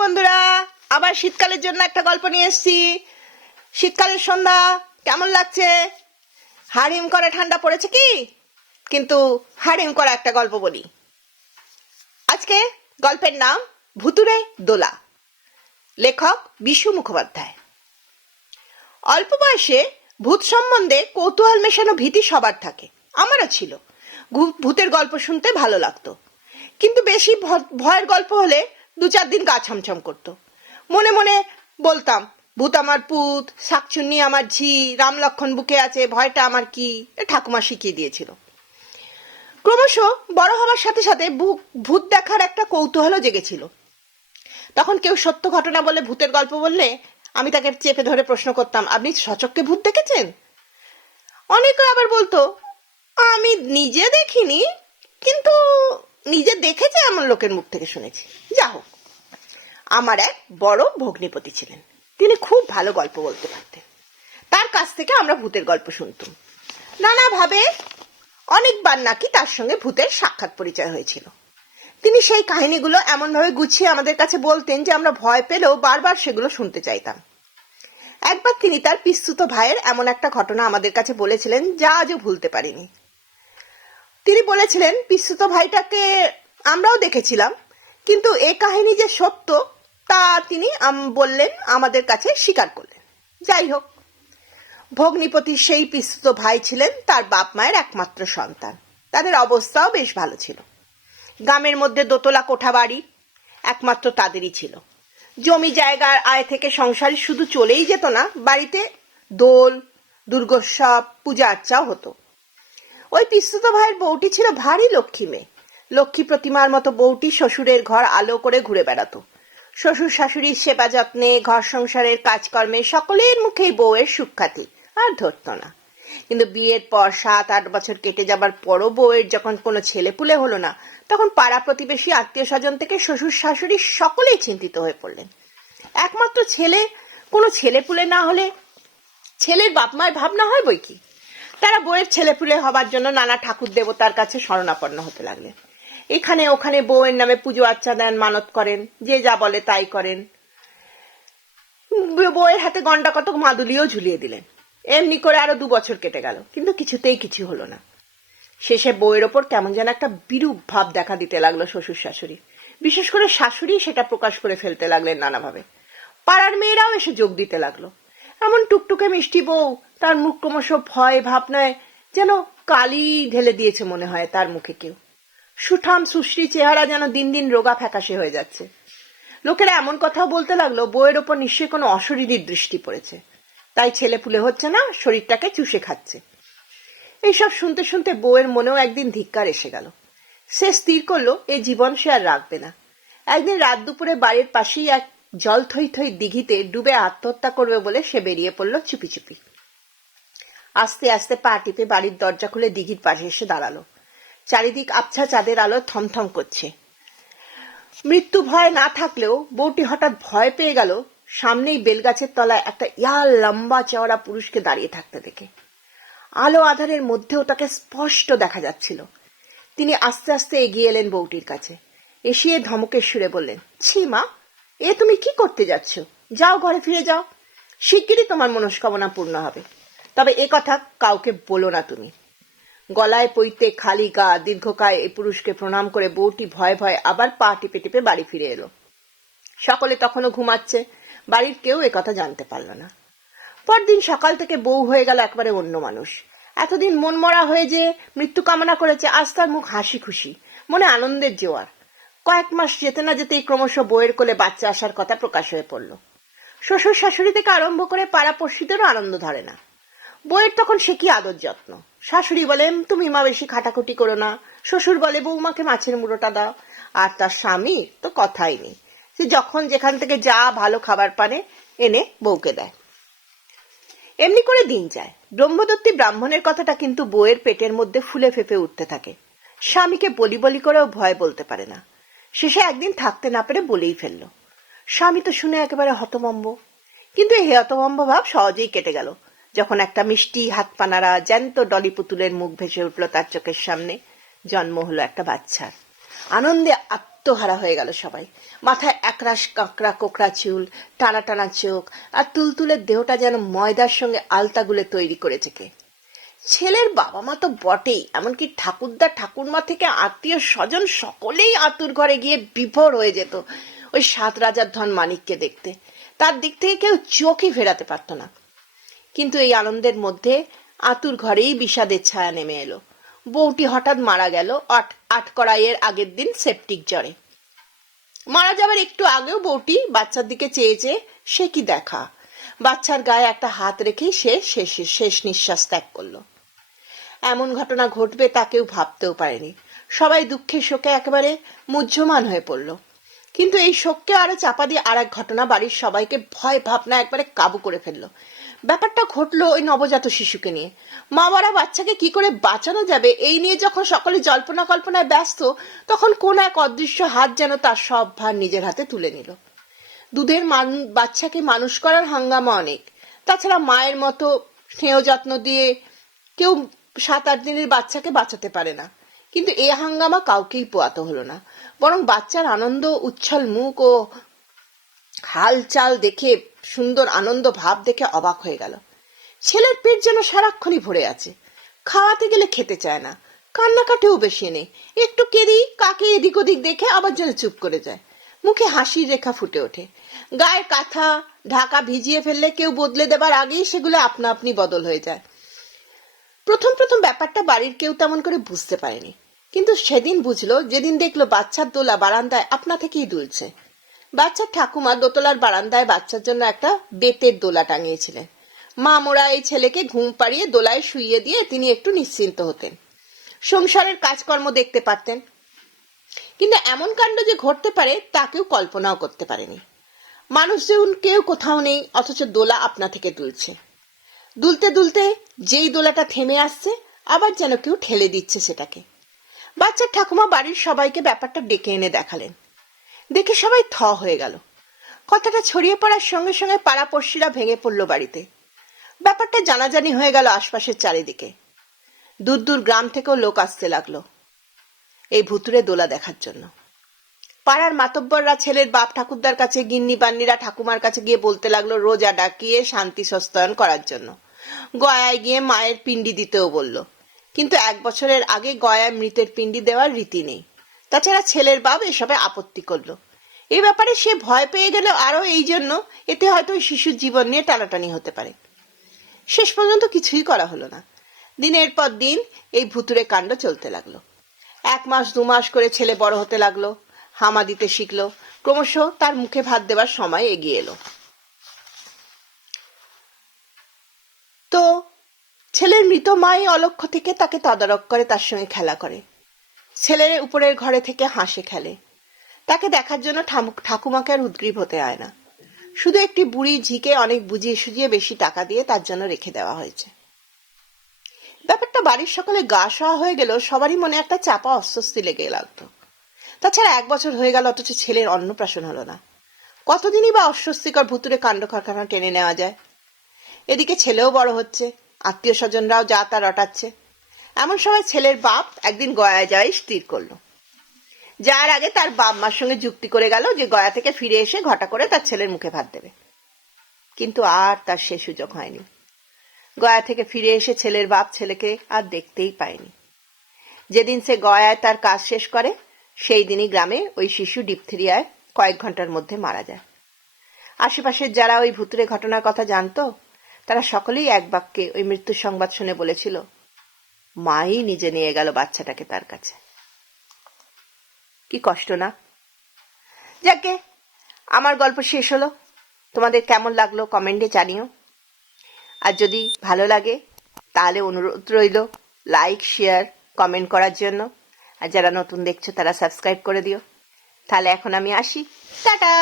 বন্ধুরা, আবার শীতকালের জন্য একটা গল্প নিয়ে এসেছি। শীতকালের সন্ধ্যা কেমন লাগছে? হাড়হিম করে ঠান্ডা পড়েছে কি? কিন্তু হাড়হিম করা একটা গল্প বলি। আজকে গল্পের নাম ভুতুড়ে দোলা, লেখক বিশু মুখোপাধ্যায়। অল্প বয়সে ভূত সম্বন্ধে কৌতূহল মেশানো ভীতি সবার থাকে, আমারও ছিল। ভূতের গল্প শুনতে ভালো লাগতো, কিন্তু বেশি ভয়ের গল্প হলে 2-4 দিন গা ছমছম করতো। মনে মনে বলতাম, ভূত আমার পুত, শাকচুন্নি আমার ঝি, রাম লক্ষণ বুকে আছে, ভয়টা আমার কি? ঠাকুমা শিখিয়ে দিয়েছিল। ক্রমশ বড় হওয়ার সাথে সাথে ভূত দেখার একটা কৌতূহলও জেগেছিল। তখন কেউ সত্য ঘটনা বলে ভূতের গল্প বললে আমি তাকে চেপে ধরে প্রশ্ন করতাম, আপনি সচক্ষে ভূত দেখেছেন? অনেকে আবার বলতো, আমি নিজে দেখিনি, কিন্তু নিজে দেখেছে এমন লোকের মুখ থেকে শুনেছি। যা হোক, আমার এক বড় ভগ্নিপতি ছিলেন, তিনি খুব ভালো গল্প বলতে পারতেন। তার কাছ থেকে আমরা ভূতের গল্প শুনতাম। নানাভাবে অনেকবার নাকি তার সঙ্গে ভূতের সাক্ষাৎ পরিচয় হয়েছিল। তিনি সেই কাহিনীগুলো এমনভাবে গুছিয়ে আমাদের কাছে বলতেন যে আমরা ভয় পেলেও বারবার সেগুলো শুনতে চাইতাম। একবার তিনি তার পিস্তুত ভাইয়ের এমন একটা ঘটনা আমাদের কাছে বলেছিলেন যা আজও ভুলতে পারিনি। তিনি বলেছিলেন, পিস্তুত ভাইটাকে আমরাও দেখেছিলাম, কিন্তু এই কাহিনী যে সত্য তা তিনি বললেন, আমাদের কাছে স্বীকার করলেন। যাই হোক, ভগ্নিপতির সেই পিস্তুত ভাই ছিলেন তার বাপ মায়ের একমাত্র সন্তান। তাদের অবস্থাও বেশ ভালো ছিল। গ্রামের মধ্যে দোতলা কোঠা বাড়ি একমাত্র তাদেরই ছিল। জমি জায়গার আয় থেকে সংসার শুধু চলেই যেত না, বাড়িতে দোল, দুর্গোৎসব, পূজা আর্চাও হতো। ওই পিস্তুত ভাইয়ের বউটি ছিল ভারী লক্ষ্মী মেয়ে। লক্ষ্মী প্রতিমার মতো বউটি শ্বশুরের ঘর আলো করে ঘুরে বেড়াতো। শ্বশুর শাশুড়ির সেবা যত্নে, ঘর সংসারের কাজকর্মে সকলের মুখেই বউয়ের সুখ্যাতি আর ধরত না। কিন্তু বিয়ের পর 7-8 বছর কেটে যাবার পরও বউয়ের যখন কোনো ছেলেপুলে হলো না, তখন পাড়া প্রতিবেশী, আত্মীয় স্বজন থেকে শ্বশুর শাশুড়ি সকলেই চিন্তিত হয়ে পড়লেন। একমাত্র ছেলে, কোনো ছেলেপুলে না হলে ছেলের বাপ মায়ের ভাবনা হয় বই কি। তারা বউয়ের ছেলেপুলে হবার জন্য নানা ঠাকুর দেবতার কাছে শরণাপন্ন হতে লাগলেন। এখানে ওখানে বউয়ের নামে পুজো আচ্চা দেন, মানত করেন, যে যা বলে তাই করেন। বউয়ের হাতে গন্ডা কতক মাদুলিও ঝুলিয়ে দিলেন। এমনি করে আরো 2 বছর কেটে গেল, কিন্তু কিছুতেই কিছু হলো না। শেষে বউয়ের ওপর কেমন যেন একটা বিরূপ ভাব দেখা দিতে লাগলো শ্বশুর শাশুড়ি। বিশেষ করে শাশুড়ি সেটা প্রকাশ করে ফেলতে লাগলেন নানাভাবে। পাড়ার মেয়েরাও এসে যোগ দিতে লাগলো। এমন টুকটুকে মিষ্টি বউ, তার মুখ ক্রমশ ভয় ভাবনায় যেন কালি ঢেলে দিয়েছে মনে হয় তার মুখে কেউ। সুঠাম সুশ্রী চেহারা যেন দিন দিন রোগা ফ্যাকাশে হয়ে যাচ্ছে। লোকেরা এমন কথাও বলতে লাগলো, বউয়ের ওপর নিশ্চয়ই কোনো অশরীরীর দৃষ্টি পড়েছে, তাই ছেলে পুলে হচ্ছে না, শরীরটাকে চুষে খাচ্ছে। এইসব শুনতে শুনতে বউয়ের মনেও একদিন ধিক্কার এসে গেল। সে স্থির করলো এই জীবন সে আর রাখবে না। একদিন রাত দুপুরে বাড়ির পাশেই এক জল থই থই দিঘিতে ডুবে আত্মহত্যা করবে বলে সে বেরিয়ে পড়ল চুপি চুপি। আস্তে আস্তে পা টিপে বাড়ির দরজা খুলে দিঘির পাশে এসে দাঁড়ালো। চারিদিক আবছা চাঁদের আলো থমথম করছে। মৃত্যু ভয় না থাকলেও বউটি হঠাৎ ভয় পেয়ে গেল সামনেই বেলগাছের তলায় একটা লম্বা চওড়া পুরুষকে দাঁড়িয়ে থাকতে দেখে। আলো আধারের মধ্যেও তাকে স্পষ্ট দেখা যাচ্ছিল। তিনি আস্তে আস্তে এগিয়ে এলেন বউটির কাছে। এসে ধমকের সুরে বললেন, ছি মা, এ তুমি কি করতে যাচ্ছ? যাও, ঘরে ফিরে যাও, শিগগিরই তোমার মনস্কামনা পূর্ণ হবে। তবে এ কথা কাউকে বলো না তুমি। গলায় পইতে খালি গা দীর্ঘকায় এই পুরুষকে প্রণাম করে বউটি ভয়ে ভয়ে আবার পা টিপে টিপে বাড়ি ফিরে এলো। সকলে তখনও ঘুমাচ্ছে, বাড়ির কেউ একথা জানতে পারল না। পরদিন সকাল থেকে বউ হয়ে গেল একবারে অন্য মানুষ। এতদিন মন মরা হয়ে যে মৃত্যু কামনা করেছে, আজ তার মুখ হাসি খুশি, মনে আনন্দের জোয়ার। কয়েক মাস যেতে না যেতেই ক্রমশ বউয়ের কোলে বাচ্চা আসার কথা প্রকাশ হয়ে পড়ল। শ্বশুর শাশুড়ি থেকে আরম্ভ করে পাড়া পড়শিদেরও আনন্দ ধরে না। বউয়ের তখন সে কি আদর যত্ন। শাশুড়ি বলেন, তুমি মা বেশি খাটাখুটি করো না। শ্বশুর বলে, বৌমাকে মাছের মুড়োটা দাও। আর তার স্বামী তো কথাই নেই, সে যখন যেখান থেকে যা ভালো খাবার পানে এনে বউকে দেয়। এমনি করে দিন যায়। ব্রহ্মদত্তী ব্রাহ্মণের কথাটা কিন্তু বউয়ের পেটের মধ্যে ফুলে ফেপে উঠতে থাকে। স্বামীকে বলি বলি করেও ভয় বলতে পারে না। শেষে একদিন থাকতে না পেরে বলেই ফেলল। স্বামী তো শুনে একেবারে হতভম্ব, কিন্তু এই হতভম্ব ভাব সহজেই কেটে গেল যখন একটা মিষ্টি হাত পানারা জ্যান্ত ডলি পুতুলের মুখ ভেসে উঠল তার চোখের সামনে। জন্ম হলো একটা বাচ্চার। আনন্দে রক্তহারা হয়ে গেল সবাই। মাথায় একরাশ কাঁকড়া কোকড়া চুল, টানা টানা চোখ, আর তুলতুলের দেহটা যেন ময়দার সঙ্গে আলতা গুলে তৈরি করেছে কে। ছেলের বাবা মা তো বটেই, এমনকি ঠাকুরদা ঠাকুরমা থেকে আত্মীয় স্বজন সকলেই আতুর ঘরে গিয়ে বিভোর হয়ে যেত ওই 7 রাজার ধন মানিককে দেখতে। তার দিক থেকে কেউ চোখই ফেরাতে পারত না। কিন্তু এই আনন্দের মধ্যে আতুর ঘরেই বিষাদের ছায়া নেমে এলো। বউটি হঠাৎ মারা গেল আটকড়াইয়ের আগের দিন সেপটিক জ্বরে। মারা যাবার একটু আগেও বউটি বাচ্চার দিকে চেয়ে চেয়ে সে কি দেখা, বাচ্চার গায়ে একটা হাত রেখেই সে শেষ নিঃশ্বাস ত্যাগ করলো। এমন ঘটনা ঘটবে তা কেউ ভাবতেও পারেনি। সবাই দুঃখে শোকে একেবারে মুহ্যমান হয়ে পড়ল। কিন্তু এই শোককে আরো চাপা দিয়ে আর এক ঘটনা বাড়ির সবাইকে ভয় ভাবনা একবারে কাবু করে ফেললো। ব্যাপারটা ঘটলো ওই নবজাত শিশুকে নিয়ে। মা বাবা বাচ্চাকে কি করে বাঁচানো যাবে এই নিয়ে যখন সকলে জল্পনা কল্পনায় ব্যস্ত, তখন কোন এক অদৃশ্য হাত যেন তার সব ভার নিজের হাতে তুলে নিল। দুধের বাচ্চাকে মানুষ করার হাঙ্গামা অনেক। তাছাড়া মায়ের মতো স্নেহ যত্ন দিয়ে কেউ 7-8 দিনের বাচ্চাকে বাঁচাতে পারে না। কিন্তু এ হাঙ্গামা কাউকেই পোয়াতে হলো না, বরং বাচ্চার আনন্দ উচ্ছল মুখ ও হালচাল দেখে, সুন্দর আনন্দ ভাব দেখে অবাক হয়ে গেল। ছেলের পেট যেন সারাক্ষণই ভরে আছে, খাওয়াতে গেলে খেতে চায় না, কান্নাকাটিও বেশি নেই। একটু কেঁদেই কাকে এদিক ওদিক দেখে আবার যেন চুপ করে যায়। মুখে হাসির রেখা ফুটে ওঠে। গায়ের কাঁথা ঢাকা ভিজিয়ে ফেললে কেউ বদলে দেবার আগেই সেগুলো আপনা আপনি বদল হয়ে যায়। প্রথম প্রথম ব্যাপারটা বাড়ির কেউ তেমন করে বুঝতে পারেনি, কিন্তু সেদিন বুঝলো যেদিন দেখলো বাচ্চার দোলা বারান্দায় আপনা থেকেই দুলছে। বাচ্চার ঠাকুমা দোতলার বারান্দায় বাচ্চার জন্য একটা বেতের দোলা টাঙিয়েছিলেন। মা মোড়া এই ছেলেকে ঘুম পাড়িয়ে দোলায় শুইয়ে দিয়ে তিনি একটু নিশ্চিন্ত হতেন, সংসারের কাজকর্ম দেখতে পারতেন। কিন্তু এমন কাণ্ড যে ঘটতে পারে তা কেউ কল্পনাও করতে পারেনি। মানুষজন কেউ কোথাও নেই, অথচ দোলা আপনা থেকে দুলছে। দুলতে দুলতে যেই দোলাটা থেমে আসছে, আবার যেন কেউ ঠেলে দিচ্ছে সেটাকে। বাচ্চার ঠাকুমা বাড়ির সবাইকে ব্যাপারটা ডেকে এনে দেখালেন। দেখে সবাই থ হয়ে গেল। কথাটা ছড়িয়ে পড়ার সঙ্গে সঙ্গে পাড়াপড়শিরা ভেঙে পড়ল বাড়িতে। ব্যাপারটা জানাজানি হয়ে গেল আশপাশের চারিদিকে। দূর দূর গ্রাম থেকেও লোক আসতে লাগলো এই ভুতুরে দোলা দেখার জন্য। পাড়ার মাতব্বররা ছেলের বাপ ঠাকুরদার কাছে, গিন্নি বান্নিরা ঠাকুমার কাছে গিয়ে বলতে লাগলো রোজা ডাকিয়ে শান্তি সস্তায়ন করার জন্য। গয়ায় গিয়ে মায়ের পিণ্ডি দিতেও বলল, কিন্তু 1 বছরের আগে গয়ায় মৃতের পিণ্ডি দেওয়ার রীতি নেই। তাছাড়া ছেলের বাপ এসবে আপত্তি করলো। এই ব্যাপারে সে ভয় পেয়ে গেল আরো, এই জন্য এতে হয়তো ওই শিশুর জীবন নিয়ে টানাটানি হতে পারে। শেষ পর্যন্ত কিছুই করা হলো না। দিনের পর দিন এই ভুতুরে কাণ্ড চলতে লাগলো। 1 মাস 2 মাস করে ছেলে বড় হতে লাগলো, হামা দিতে শিখলো। ক্রমশ তার মুখে ভাত দেবার সময় এগিয়ে এলো। তো ছেলের মৃত মাই অলক্ষ্য থেকে তাকে তদারক করে, তার সঙ্গে খেলা করে। ছেলের উপরের ঘরে থেকে হাসে খেলে। তাকে দেখার জন্য ঠাকুমাকে আর উদ্গ্রীব হতে হয় না। শুধু একটি বুড়ি ঝিকে অনেক বুঝিয়ে সুঝিয়ে বেশি টাকা দিয়ে তার জন্য রেখে দেওয়া হয়েছে। ব্যাপারটা বাড়ির সকলে গা সওয়া হয়ে গেল, সবারই মনে একটা চাপা অস্বস্তি লেগে লাগতো। তাছাড়া 1 বছর হয়ে গেল, অথচ ছেলের অন্নপ্রাশন হলো না। কতদিনই বা অস্বস্তিকর ভুতুরে কাণ্ড কারখানা টেনে নেওয়া যায়। এদিকে ছেলেও বড় হচ্ছে, আত্মীয় স্বজনরাও যা তা রটাচ্ছে। এমন সময় ছেলের বাপ একদিন গয়া যাওয়াই স্থির করলো। যাওয়ার আগে তার বাপ মার সঙ্গে যুক্তি করে গেল যে গয়া থেকে ফিরে এসে ঘটা করে তার ছেলের মুখে ভাত দেবে। কিন্তু আর তার সে সুযোগ হয়নি। গয়া থেকে ফিরে এসে ছেলের বাপ ছেলেকে আর দেখতেই পায়নি। যেদিন সে গয়ায় তার কাজ শেষ করে, সেই দিনই গ্রামে ওই শিশু ডিপথেরিয়ায় কয়েক ঘন্টার মধ্যে মারা যায়। আশেপাশের যারা ওই ভুতুরে ঘটনার কথা জানতো, তারা সকলেই এক বাক্যে ওই মৃত্যুর সংবাদ শুনে বলেছিল, মাই নিজে নিয়ে গেল বাচ্চাটাকে তার কাছে। কি কষ্ট না? যাকে আমার গল্প শেষ হলো। তোমাদের কেমন লাগলো কমেন্টে জানিও। আর যদি ভালো লাগে তাহলে অনুরোধ রইল লাইক শেয়ার কমেন্ট করার জন্য। আর যারা নতুন দেখছো তারা সাবস্ক্রাইব করে দিও। তাহলে এখন আমি আসি, টাটা।